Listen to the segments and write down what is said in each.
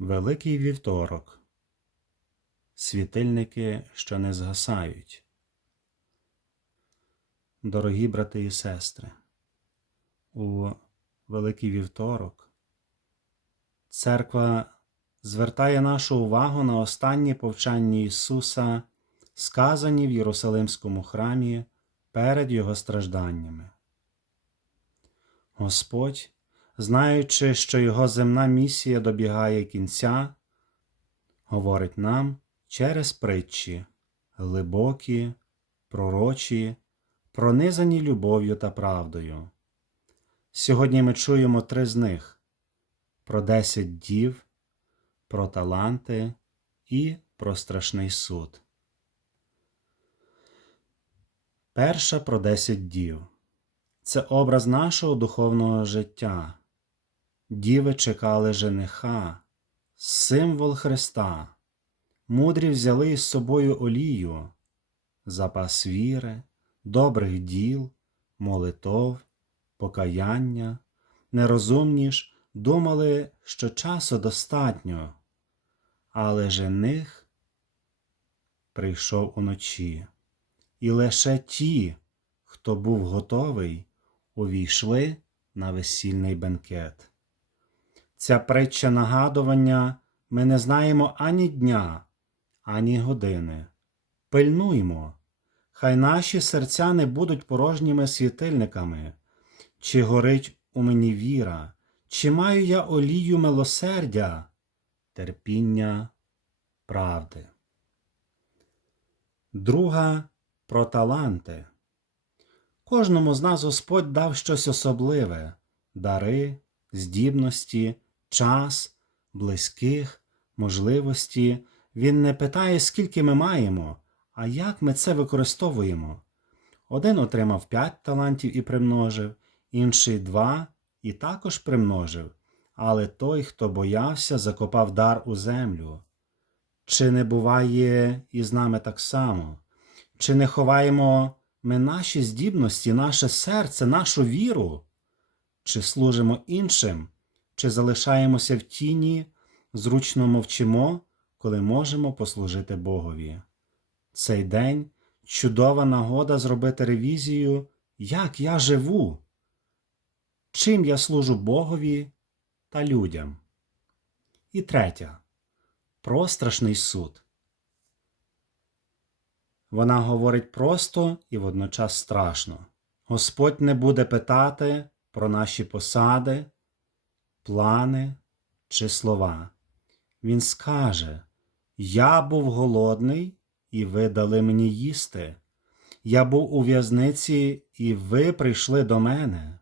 Великий вівторок. Світильники, що не згасають. Дорогі брати і сестри, у Великий вівторок церква звертає нашу увагу на останні повчання Ісуса, сказані в Єрусалимському храмі перед Його стражданнями. Господь знаючи, що його земна місія добігає кінця, говорить нам через притчі, глибокі, пророчі, пронизані любов'ю та правдою. Сьогодні ми чуємо три з них про десять дів, про таланти і про страшний суд. Перша про десять дів. Це образ нашого духовного життя. Діви чекали жениха, символ Христа. Мудрі взяли із собою олію, запас віри, добрих діл, молитов, покаяння, нерозумні ж думали, що часу достатньо, але жених прийшов уночі, і лише ті, хто був готовий, увійшли на весільний бенкет. Ця притча нагадування ми не знаємо ані дня, ані години. Пильнуймо, хай наші серця не будуть порожніми світильниками, чи горить у мені віра, чи маю я олію милосердя, терпіння, правди. Друга про таланти. Кожному з нас Господь дав щось особливе дари, здібності час, близьких, можливості. Він не питає, скільки ми маємо, а як ми це використовуємо. Один отримав п'ять талантів і примножив, інший два і також примножив, але той, хто боявся, закопав дар у землю. Чи не буває і з нами так само? Чи не ховаємо ми наші здібності, наше серце, нашу віру? Чи служимо іншим? Чи залишаємося в тіні, зручно мовчимо, коли можемо послужити Богові. Цей день чудова нагода зробити ревізію, як я живу, чим я служу Богові та людям. І третя про страшний суд. Вона говорить просто і водночас страшно. Господь не буде питати про наші посади плани чи слова. Він скаже: Я був голодний, і ви дали мені їсти. Я був у в'язниці, і ви прийшли до мене.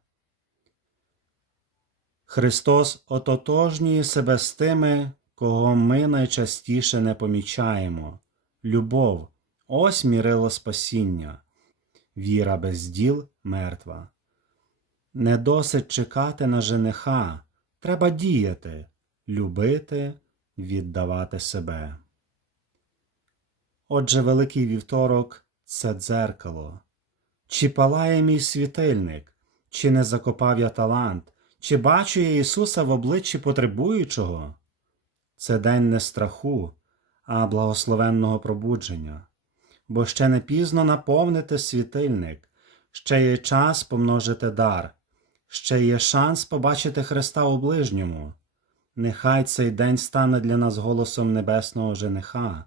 Христос ототожнює себе з тими, кого ми найчастіше не помічаємо. Любов ось мірило спасіння, віра без діл мертва. Не досить чекати на жениха, Треба діяти, любити, віддавати себе. Отже, Великий вівторок це дзеркало. Чи палає мій світильник, чи не закопав я талант, чи бачу я Ісуса в обличчі потребуючого? Це день не страху, а благословенного пробудження, бо ще не пізно наповнити світильник, ще є час помножити дар ще є шанс побачити Христа у ближньому. Нехай цей день стане для нас голосом небесного жениха.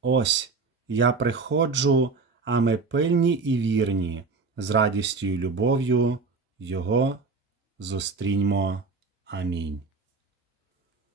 Ось я приходжу, а ми пильні і вірні, з радістю і любов'ю Його зустріньмо. Амінь.